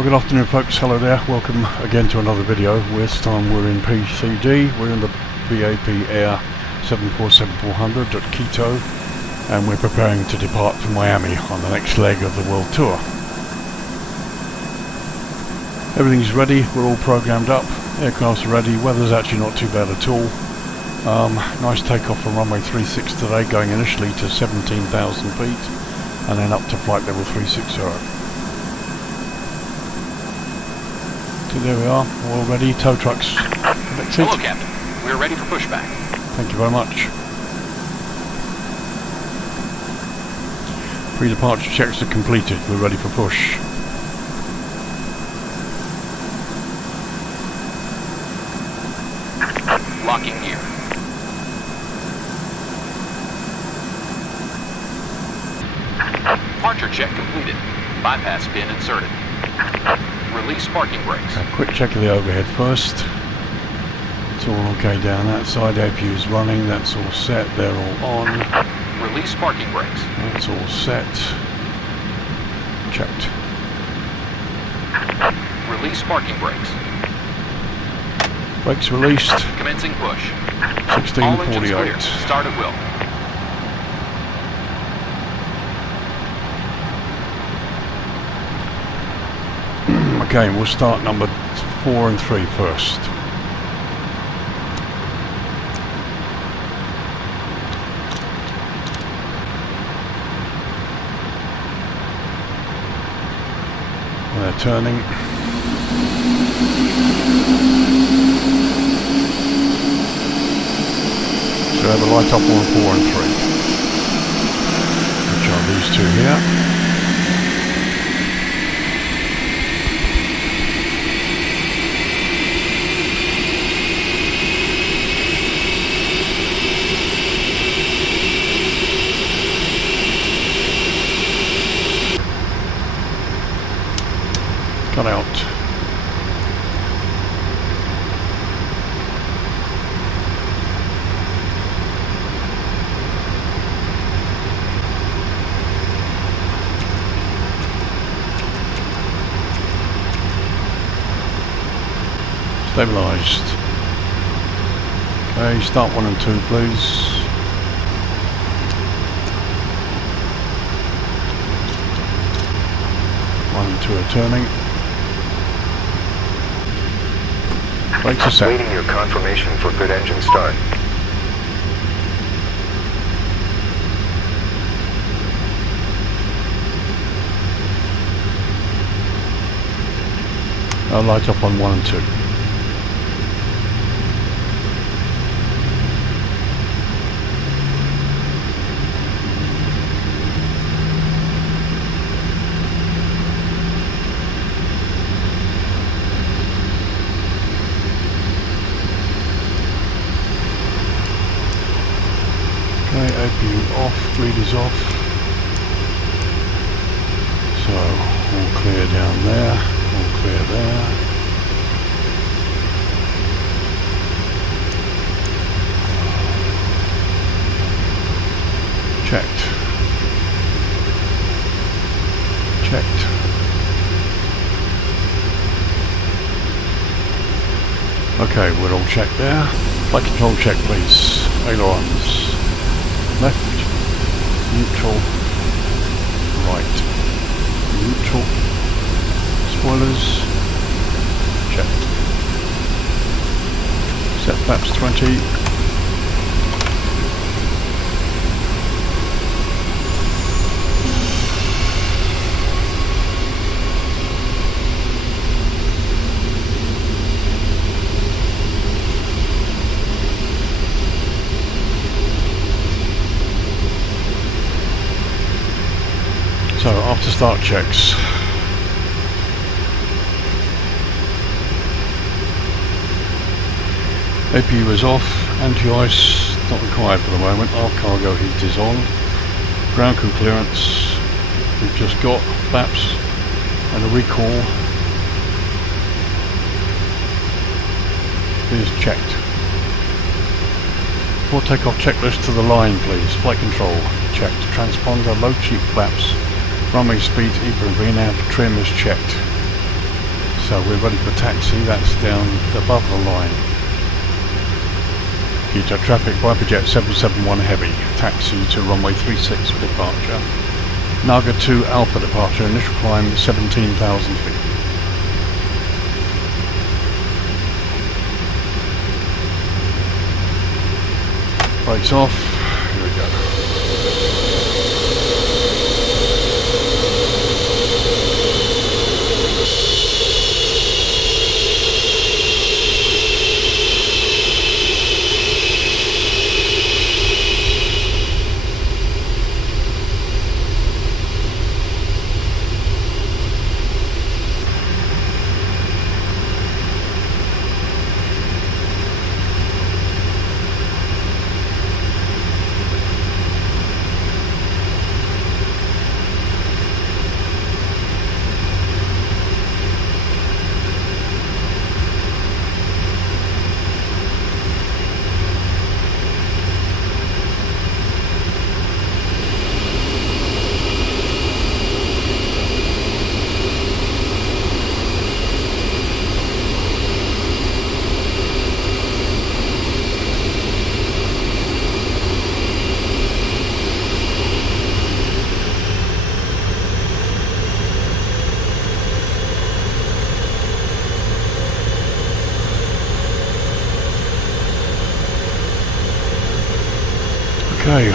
Well, good afternoon folks, hello there, welcome again to another video. This time we're in PCD, we're in the VAP Air 747-400 at Quito, and we're preparing to depart for Miami on the next leg of the world tour. Everything's ready, we're all programmed up, aircraft's ready, weather's actually not too bad at all. Nice takeoff from runway 36 today, going initially to 17,000 feet and then up to flight level 360. So there we are, all ready, tow trucks connected. Hello Captain, we're ready for pushback. Thank you very much. Pre-departure checks are completed, we're ready for push. Locking gear. Departure check completed. Bypass pin inserted. Release parking brakes. A quick check of the overhead first. It's all okay down that side. APU is running. That's all set. They're all on. Release parking brakes. That's all set. Checked. Release parking brakes. Brakes released. Commencing push. 1648. Start at will. Okay, we'll start number 4 and 3 first. They're turning. So I have a light up on 4 and 3. Which are these two here. Cut out. Stabilized. Okay, start 1 and 2 please. One and 2 are turning. Brakes are set. Waiting your confirmation for good engine start. I'll light up on 1 and 2. APU off, bleed is off. So, all clear down there, all clear there. Checked. Checked. Okay, we're all checked there. Flight control check please. Ailerons. Left, neutral, right, neutral, spoilers, checked. Set flaps 20. So after start checks, APU is off, anti-ice not required for the moment, our cargo heat is on, ground crew clearance, we've just got VAPs and a recall is checked. For takeoff checklist to the line please, flight control checked, transponder low cheap VAPs. Runway speed, even VNAV trim is checked. So we're ready for taxi. That's down above the line. QUITO traffic, Viperjet 771 Heavy. Taxi to runway 36 for departure. Naga 2 Alpha departure. Initial climb 17,000 feet. Brakes off. Here we go. Okay,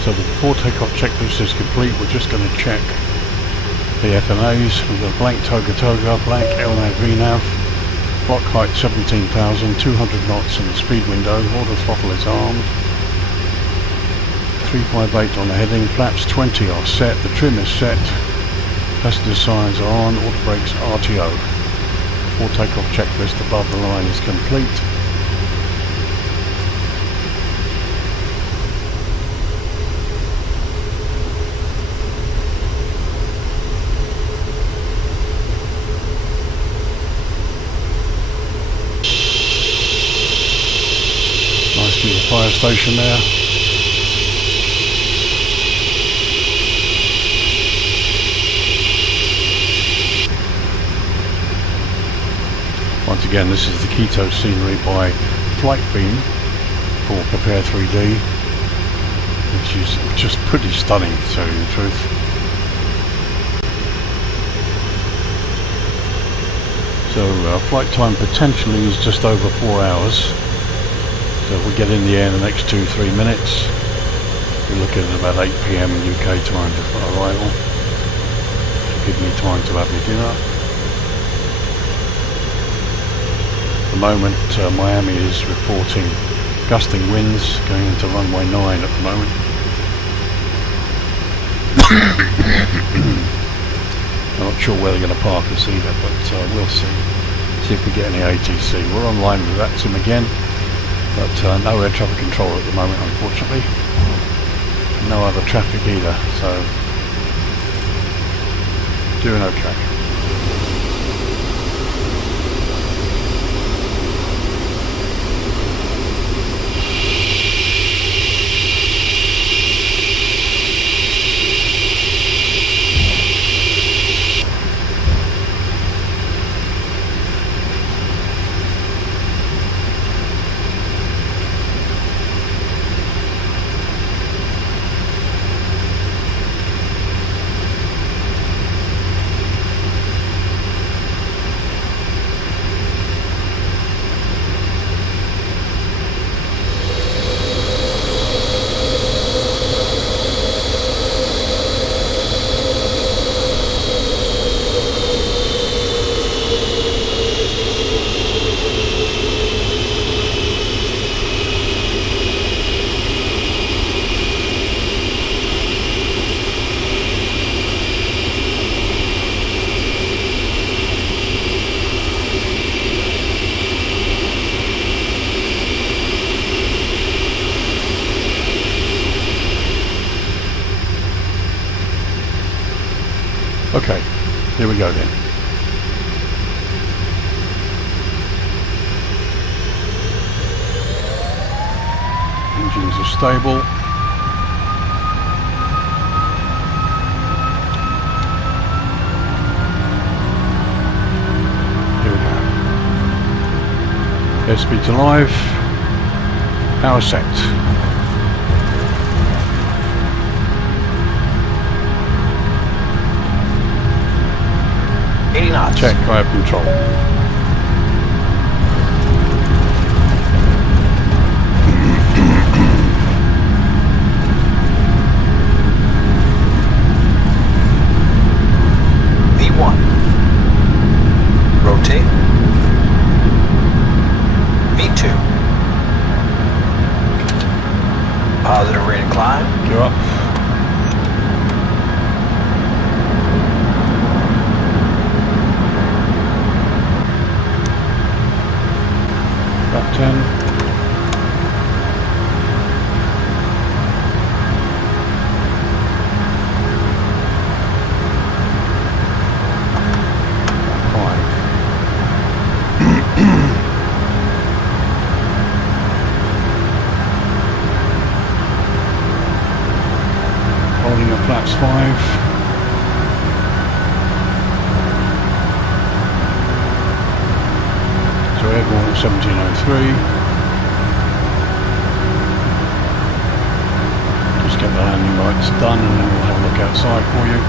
so the before takeoff checklist is complete. We're just going to check the FNAs. We've got blank Toga, blank LNAV VNAV, block height 17,000, 200 knots in the speed window, auto throttle is armed, 358 on the heading, flaps 20 are set, the trim is set, passenger signs are on, auto brakes RTO. Before takeoff checklist above the line is complete. Nice little fire station there. Once again, this is the QUITO scenery by Flight Beam for PREPAR3D, which is just pretty stunning, to tell you the truth. So flight time potentially is just over 4 hours. So if we get in the air in the next 2-3 minutes, we're looking at about 8 PM UK time for arrival. To give me time to have my dinner. At the moment, Miami is reporting gusting winds going into runway 9 at the moment. I'm not sure where they're going to park us either, but we'll see. See if we get any ATC. We're online with Axum again. But no air traffic control at the moment, unfortunately. No other traffic either, so doing okay. Okay, here we go then. Engines are stable. Airspeed to live. Power set. 80 knots. Check, I have control. V1. Rotate. V2. Positive rate of climb. Go up. About 10. Holding up flaps 5. So airborne at 1703. Just get the landing lights done and then we'll have a look outside for you.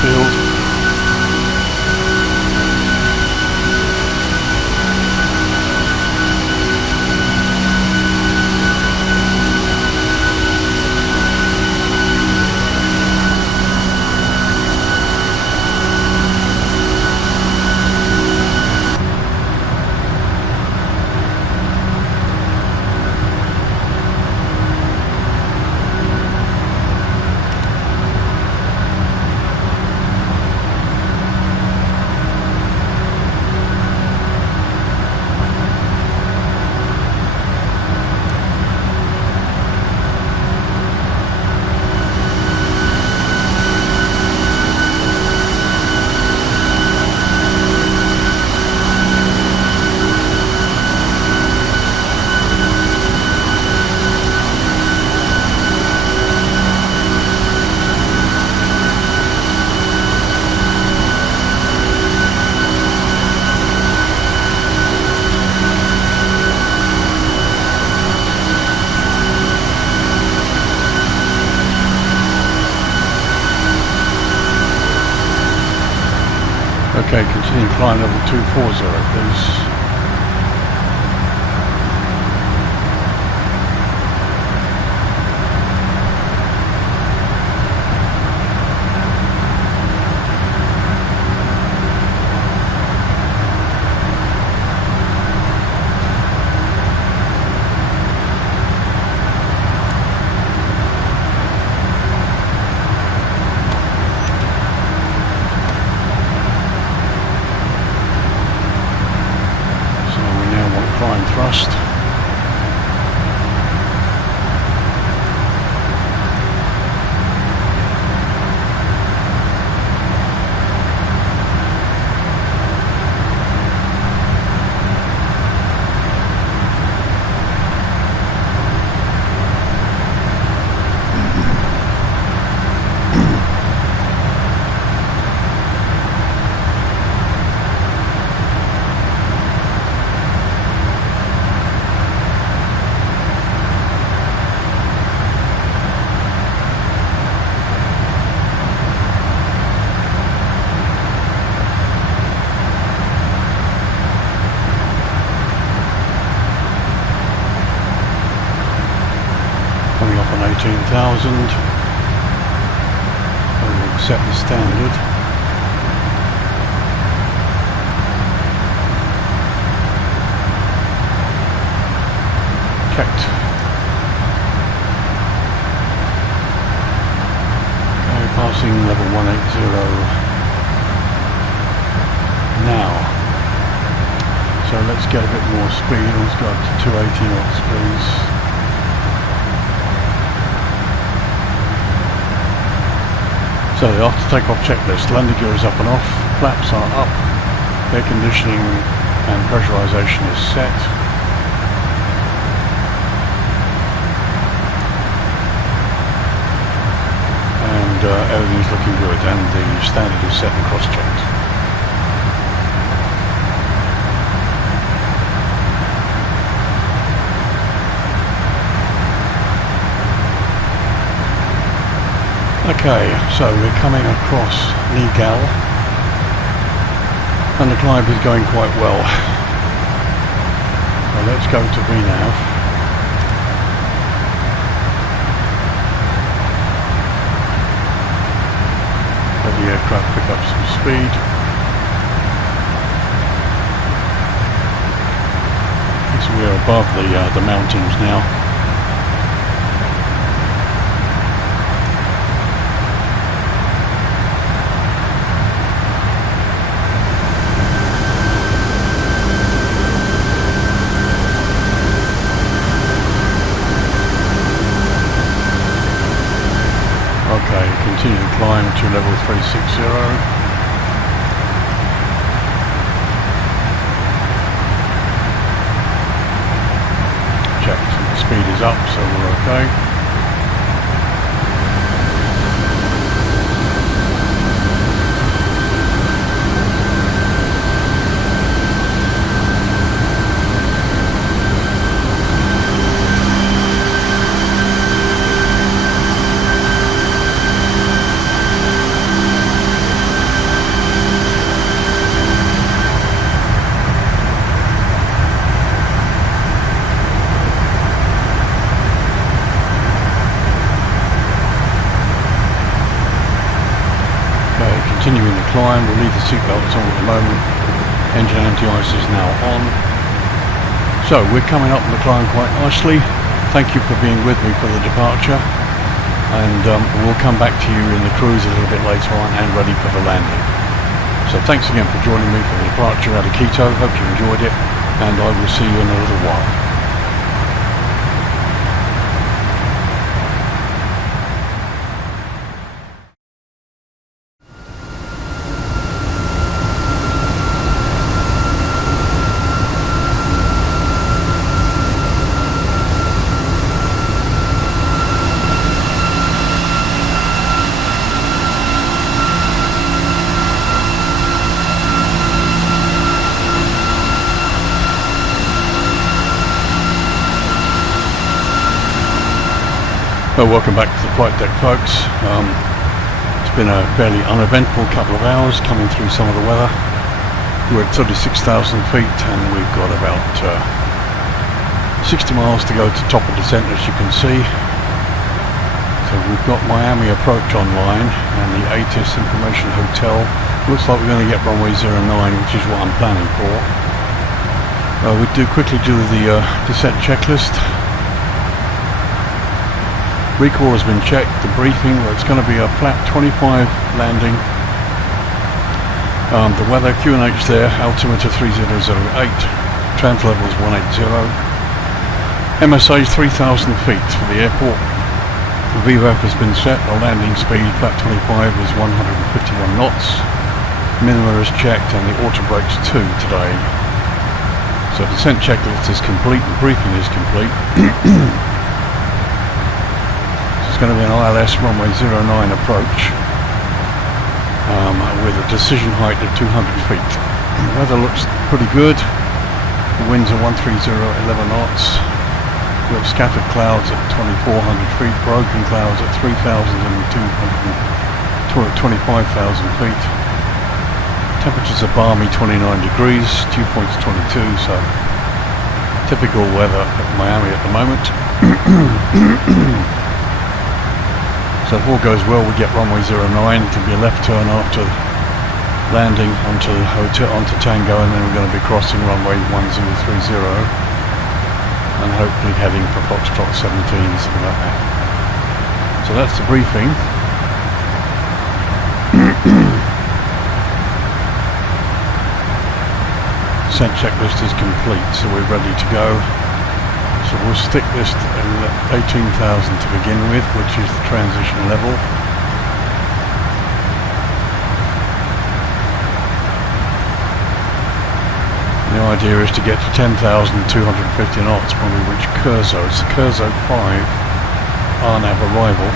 Field. Okay, continue climb level 240, please. Prime thrust. Coming up on 18,000. And we'll set the standard. Checked. Okay, passing level 180 now. So let's get a bit more speed. Let's go up to 280 knots, please. So the after takeoff checklist, landing gear is up and off, flaps are up, air conditioning and pressurization is set. your standard is set and cross-checked. Okay, so we're coming across Legal, and the climb is going quite well. So let's go to VNAV. Let the aircraft pick up some speed. So we're above the mountains now. Okay, continue to climb to level 360. Checked, the speed is up, so we're okay. Continuing the climb, we'll leave the seatbelts on at the moment. Engine anti-ice is now on. So we're coming up the climb quite nicely. Thank you for being with me for the departure, and we'll come back to you in the cruise a little bit later on and ready for the landing. So thanks again for joining me for the departure out of Quito. Hope you enjoyed it, and I will see you in a little while. Well, welcome back to the flight deck, folks. It's been a fairly uneventful couple of hours coming through some of the weather. We're at 36,000 feet and we've got about 60 miles to go to top of descent, as you can see. So we've got Miami approach online and the ATIS Information Hotel. Looks like we're going to get runway 09, which is what I'm planning for. We quickly do the descent checklist. Recall has been checked, the briefing, it's going to be a flat 25 landing. The weather, QNH there, altimeter 3008, trans level is 180. MSA is 3,000 feet for the airport. The VAP has been set, our landing speed, flat 25 is 151 knots. Minima is checked and the auto brake's 2 today. So descent checklist is complete, the briefing is complete. It's going to be an ILS runway 09 approach with a decision height of 200 feet. The weather looks pretty good. The winds are 130, 11 knots. We've got scattered clouds at 2,400 feet, broken clouds at 3,225,000 feet. Temperatures are balmy, 29 degrees, dew point's 22, so typical weather at Miami at the moment. So if all goes well, we get runway 09, it'll be a left turn after landing onto the hotel, onto Tango, and then we're going to be crossing runway 1030 and hopefully heading for Foxtrot 17, something like that. So that's the briefing. Descent checklist is complete, so we're ready to go. So we'll stick this at 18,000 to begin with, which is the transition level. The idea is to get to 10,250 knots when we reach Curzo. It's the Curzo 5 RNAV arrival.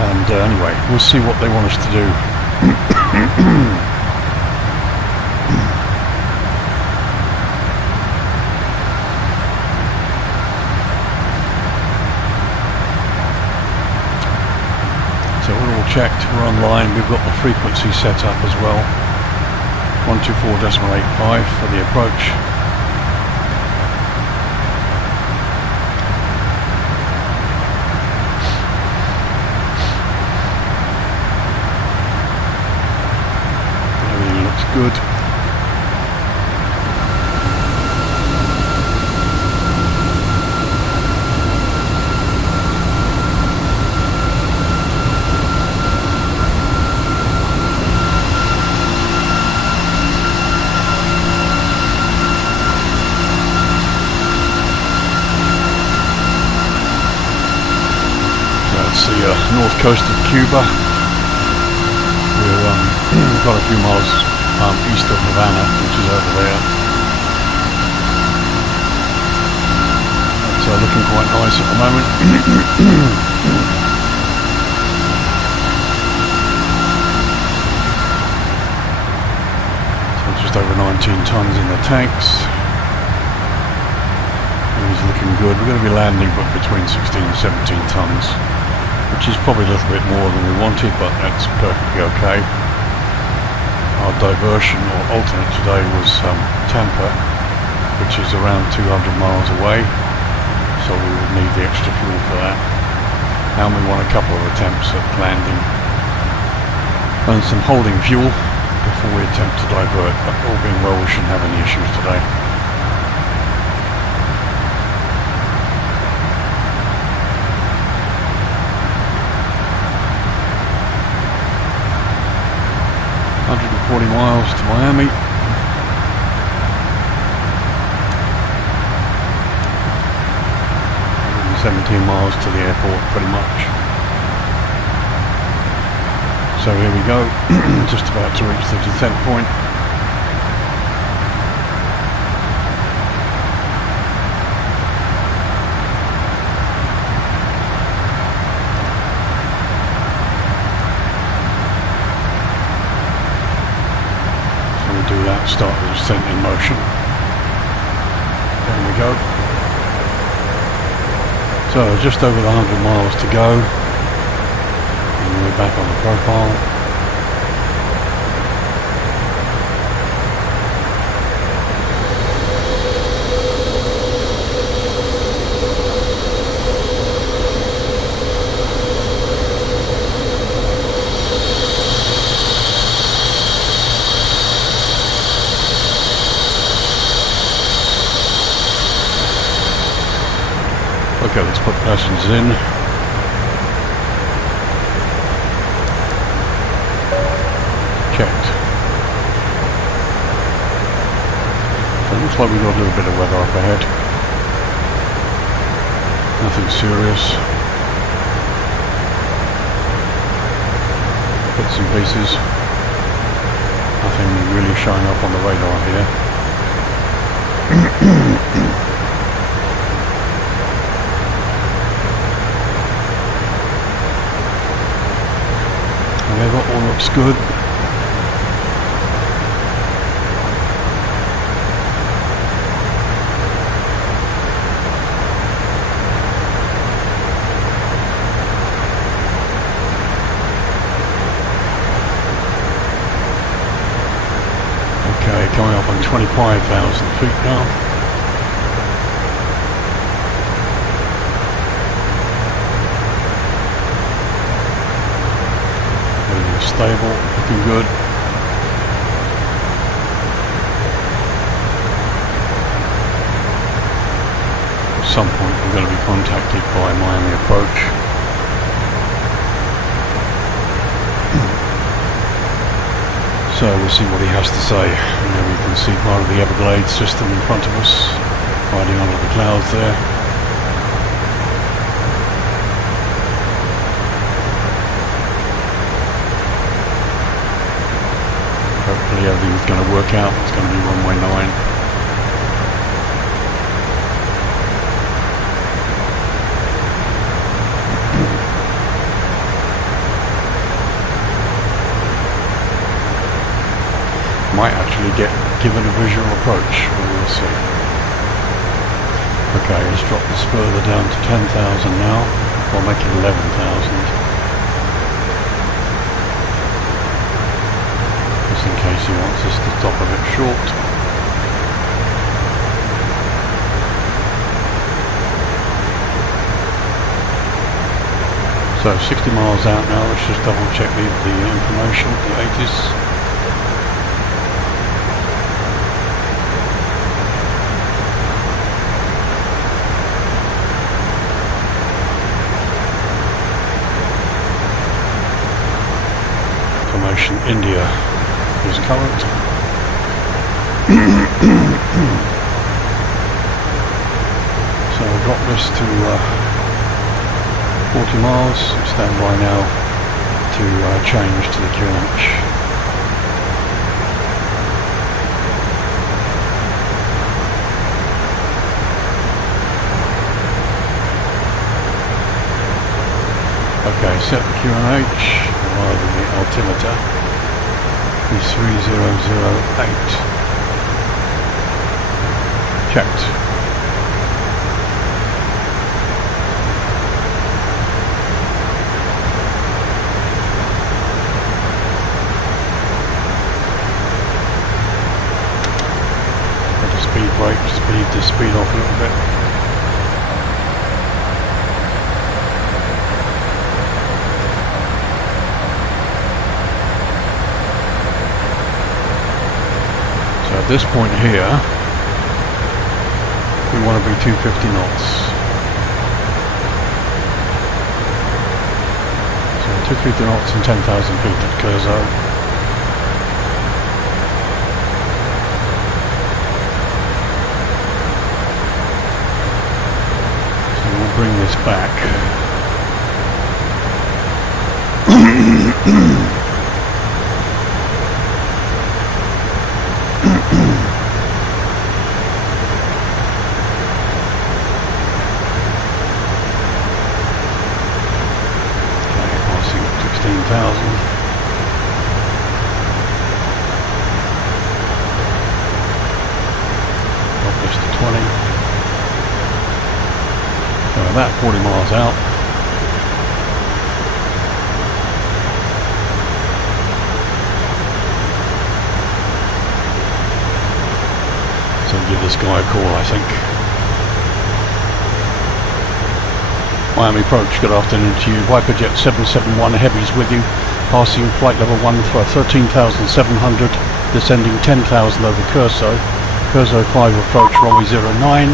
And anyway, we'll see what they want us to do. So we're all checked, we're online, we've got the frequency set up as well. 124.85 for the approach. Everything looks good. That's the north coast of Cuba. We've got a few miles east of Havana, which is over there. It's looking quite nice at the moment. So just over 19 tons in the tanks. It's looking good. We're going to be landing between 16 and 17 tons, which is probably a little bit more than we wanted, but that's perfectly okay. Our diversion or alternate today was Tampa, which is around 200 miles away, so we would need the extra fuel for that. And we want a couple of attempts at landing and some holding fuel before we attempt to divert, but all being well we shouldn't have any issues today. Miles to Miami. 117 miles to the airport, pretty much. So here we go, just about to reach the descent point. Do that, start the descent in motion. There we go. So just over the 100 miles to go, and we're back on the profile. Okay, let's put passengers in. Checked. So it looks like we've got a little bit of weather up ahead. Nothing serious. Bits and pieces. Nothing really showing up on the radar here. However, all looks good. Okay, coming up on 25,000 feet now. Stable, looking good. At some point we're going to be contacted by Miami Approach. So we'll see what he has to say. And then we can see part of the Everglades system in front of us, hiding under the clouds there. Hopefully everything's going to work out. It's going to be runway 9. approach, but we'll see. Okay, let's drop this further down to 10,000 now, or make it 11,000. Just in case he wants us to stop a bit short. So 60 miles out now, let's just double check the information, the ATIS. Information, India is current. So we'll drop this to 40 miles, stand by now to change to the QNH. Okay, set the QNH via the altimeter is 3008. Checked. Speed brake, speed to speed off a little bit. So at this point here, we want to be 250 knots. So 250 knots and 10,000 feet at Curzo. Bring this back. Okay, passing 16,000. Drop this to 20. So about 40 miles out. So give this guy a call, I think. Miami approach, good afternoon to you. Viperjet 771 Heavy's with you. Passing flight level 1 for 13,700, descending 10,000 over Curzo. Curzo 5 approach, runway 09.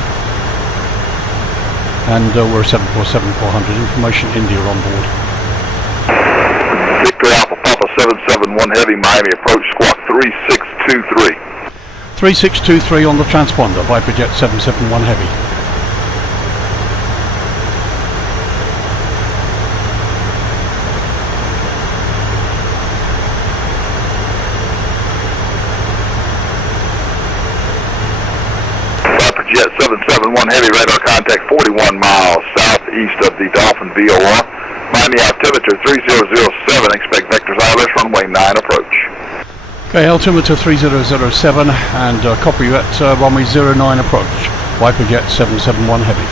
And we're 747-400, information India on board. Victor Alpha Papa 771 Heavy, Miami approach, squawk 3623. 3623 on the transponder, Viperjet 771 Heavy. Viperjet 771 Heavy, radar contact 41 miles southeast of the Dolphin VOR. Miami altimeter 3007, expect vectors ILS, runway 9 approach. Okay, altimeter 3007 and copy you at runway 09 approach, Viperjet 771 Heavy.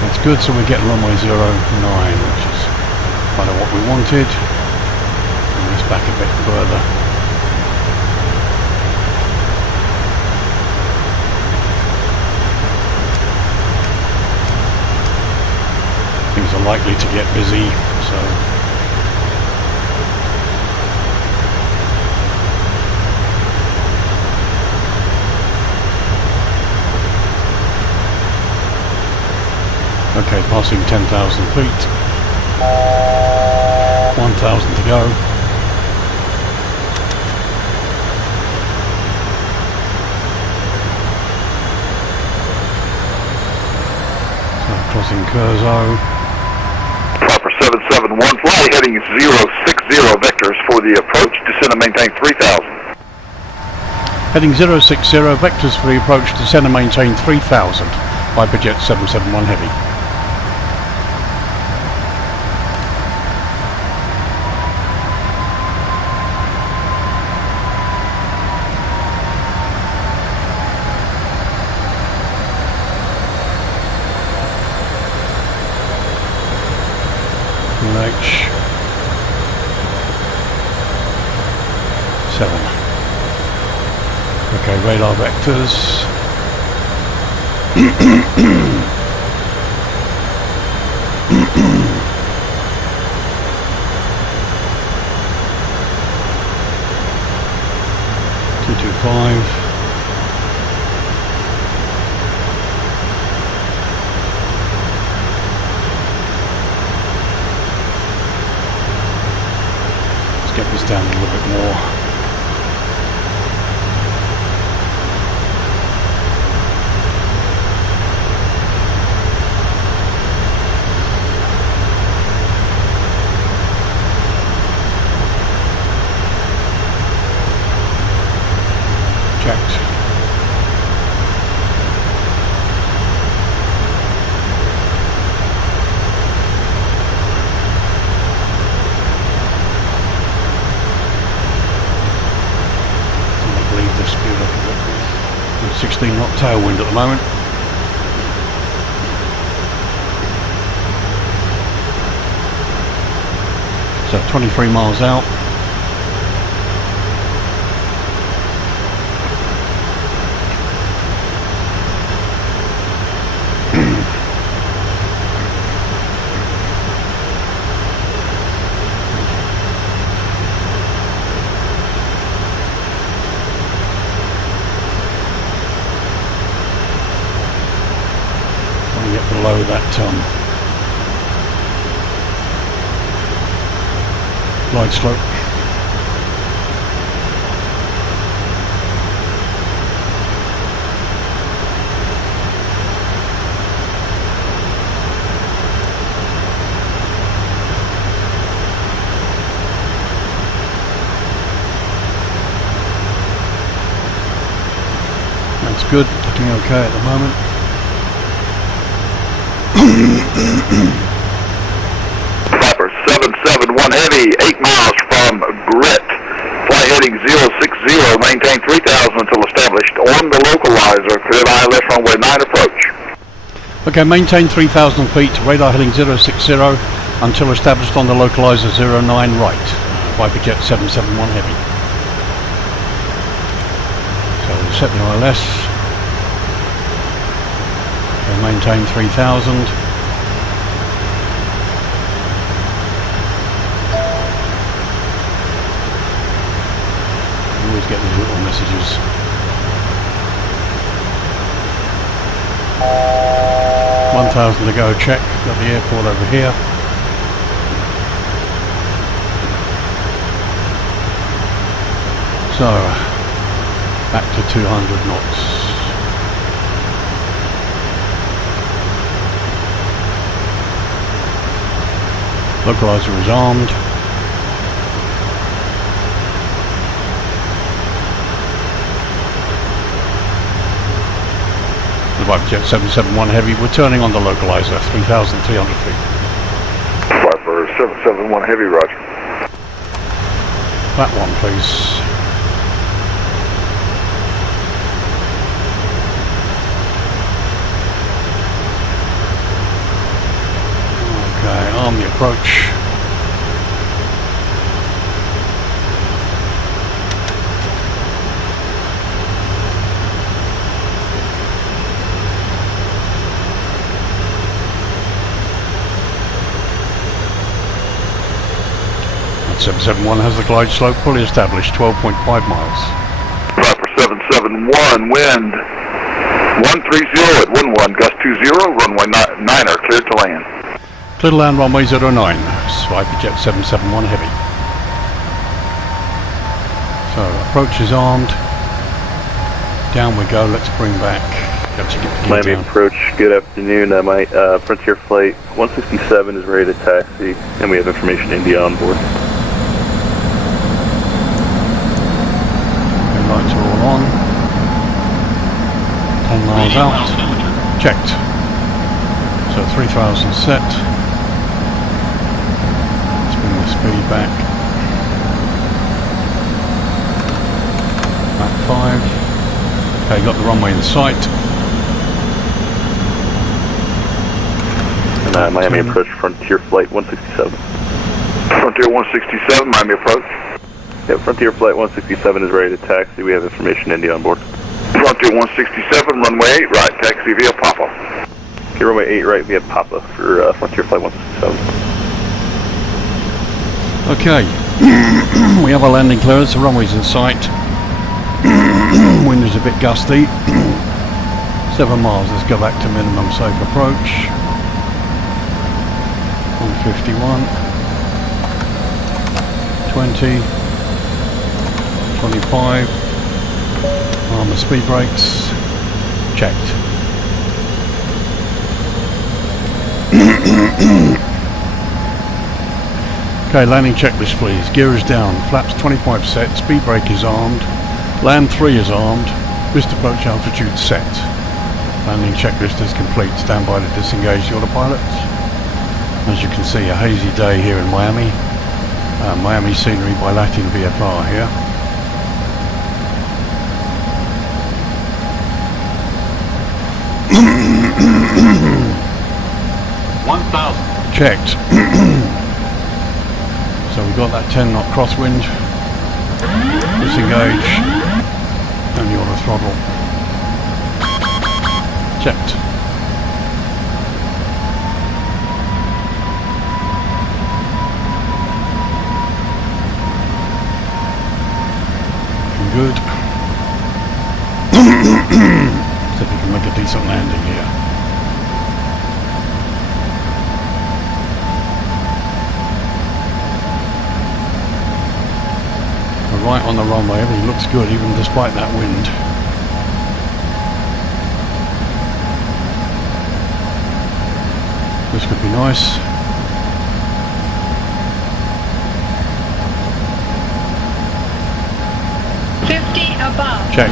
That's good, so we're getting runway 09, which is kind of what we wanted. Bring this back a bit further. Things are likely to get busy, so okay, passing 10,000 feet, 1,000 to go. So crossing Curzo. 771 fly heading 060 vectors for the approach, descend and maintain 3000. Heading 060 vectors for the approach, descend and maintain 3000. Viperjet 771 Heavy. 7. Okay, radar vectors. 225. Let's get this down a little bit more. Checked. I believe the speed I can get with 16 knot tailwind at the moment. So 23 miles out. Get below that glide slope. That's good, looking okay at the moment. Proper 771 heavy, 8 miles from Grit. Flight heading 060, maintain 3000 until established on the localizer. Cleared ILS runway 9 approach. Okay, maintain 3,000 feet, radar heading 060 until established on the localizer 09 right. Viper Jet 771 heavy. So we'll set the ILS. Okay, maintain 3,000. Always get these little messages. 1,000 to go, check. Got the airport over here. So, back to 200 knots. Localizer is armed. The Viper Jet 771 heavy, we're turning on the localizer, 3,300 feet. Viper 771 heavy, roger. That one, please. Okay, arm the approach. That 771 has the glide slope fully established, 12.5 miles. Viper 771, wind 130 at 11, gust 20, runway 9er, cleared to land. Clear to land runway 09, Viper Jet 771 heavy. So approach is armed. Down we go, let's bring back. Miami approach, good afternoon. My Frontier Flight 167 is ready to taxi, and we have information India on board. Okay, lights are all on. 10 miles out. Checked. So 3,000 set. Let's bring the speed back. Back 5. Okay, got the runway in sight. And Miami approach, Frontier Flight 167. Frontier 167, Miami approach. Yep, Frontier Flight 167 is ready to taxi. We have information Indy on board. Frontier 167, runway 8 right, taxi via Papa. Okay, runway 8 right via Papa for Frontier Flight 167. Okay, we have a landing clearance, the runway's in sight. Wind is a bit gusty. 7 miles, let's go back to minimum safe approach. 151, 20, 25, armor speed brakes, checked. Okay, landing checklist please. Gear is down, flaps 25 set, speed brake is armed, land 3 is armed, wrist approach altitude set. Landing checklist is complete. Stand by to disengage the autopilot. As you can see, a hazy day here in Miami. Miami scenery by Latin VFR here. Checked. So we've got that 10 knot crosswind. Disengage. And the auto throttle. Checked. Looking good. See if we can make a decent landing here. We're right on the runway, everything looks good even despite that wind. This could be nice. Above. Check.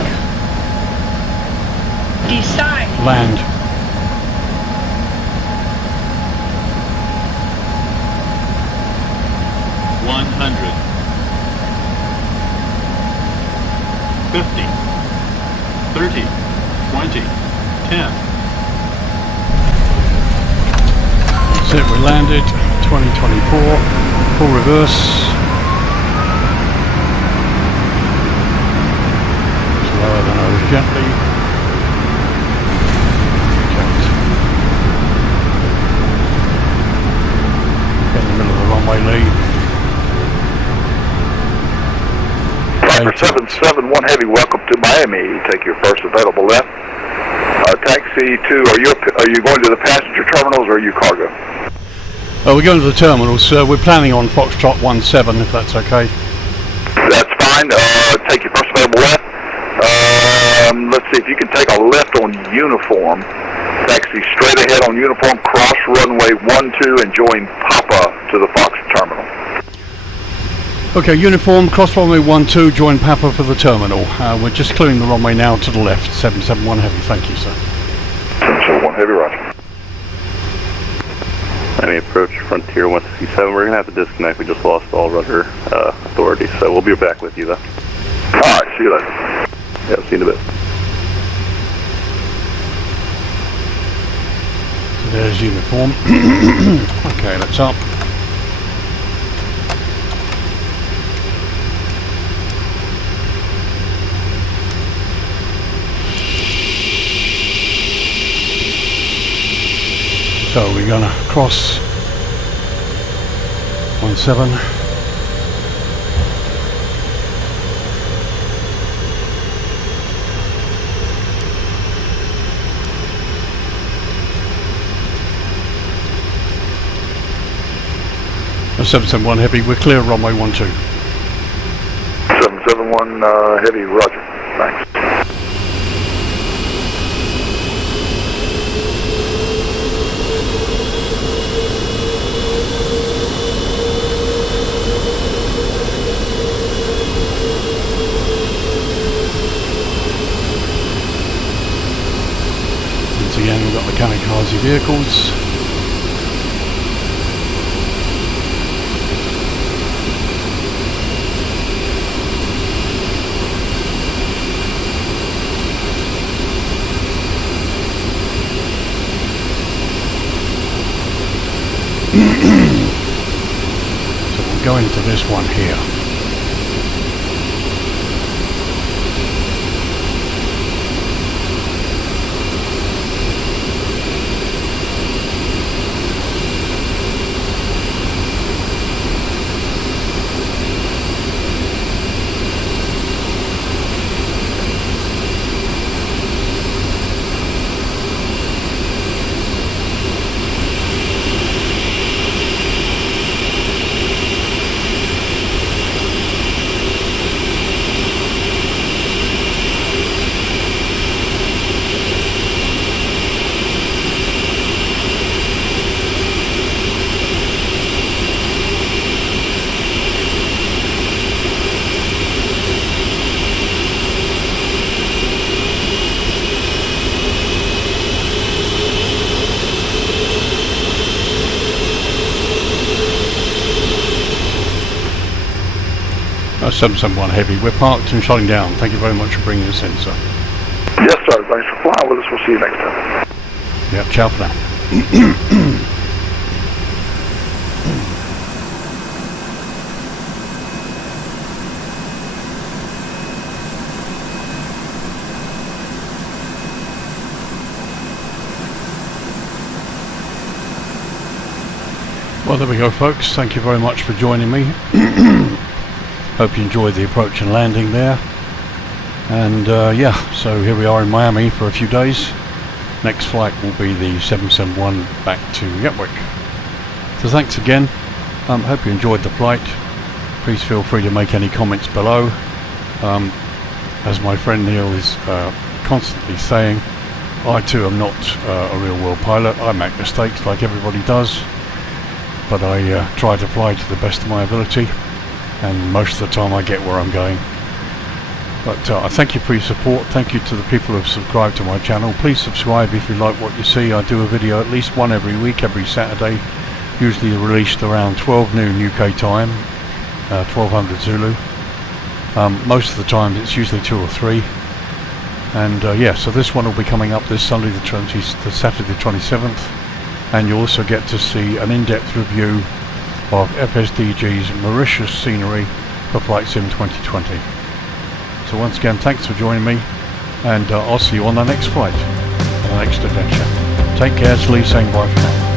Decide. Land. $100. 50. 30. 20. 10. That's it, we landed. 2024. Full reverse. Lower the nose gently. Checked. Get in the middle of the runway, Lee. Piper 771 Heavy, welcome to Miami. Take your first available left. Taxi to, are you going to the passenger terminals or are you cargo? We're going to the terminals. We're planning on Foxtrot 17, if that's okay. That's fine. Take your first available left. Let's see if you can take a left on Uniform. Taxi straight ahead on Uniform, cross runway 12 and join Papa to the Fox terminal. Okay, Uniform, cross runway 12, join Papa for the terminal. We're just clearing the runway now to the left. 771 Heavy, thank you, sir. 771 Heavy, roger. Miami approach Frontier 167. We're going to have to disconnect. We just lost all rudder authority, so we'll be back with you though. Alright, see you later. Yeah, see you in a bit. So there's Uniform. Okay, let's up. So we're gonna cross 17. A 771 Heavy, we're clear runway 12. 771 Heavy, roger. Thanks. Once again, we've got the kamikaze vehicles. So we'll go into this one here. 771 Heavy. We're parked and shutting down. Thank you very much for bringing us in, sir. Yes, sir. Thanks for flying with us. We'll see you next time. Yeah, ciao for now. Well, there we go, folks. Thank you very much for joining me. Hope you enjoyed the approach and landing there. And yeah, so here we are in Miami for a few days. Next flight will be the 771 back to Gatwick. So thanks again. Hope you enjoyed the flight. Please feel free to make any comments below. As my friend Neil is constantly saying, I too am not a real world pilot. I make mistakes like everybody does. But I try to fly to the best of my ability, and most of the time I get where I'm going. But I thank you for your support. Thank you to the people who have subscribed to my channel. Please subscribe if you like what you see. I do a video at least one every week, every Saturday, usually released around 12 noon UK time, 1200 Zulu. Most of the time it's usually 2 or 3. And yeah, so this one will be coming up this Sunday, the Saturday the 27th. And you also get to see an in-depth review of FSDG's Mauritius scenery for Flight Sim 2020. So once again, thanks for joining me, and I'll see you on the next flight, on the next adventure. Take care, it's Lee saying bye for now.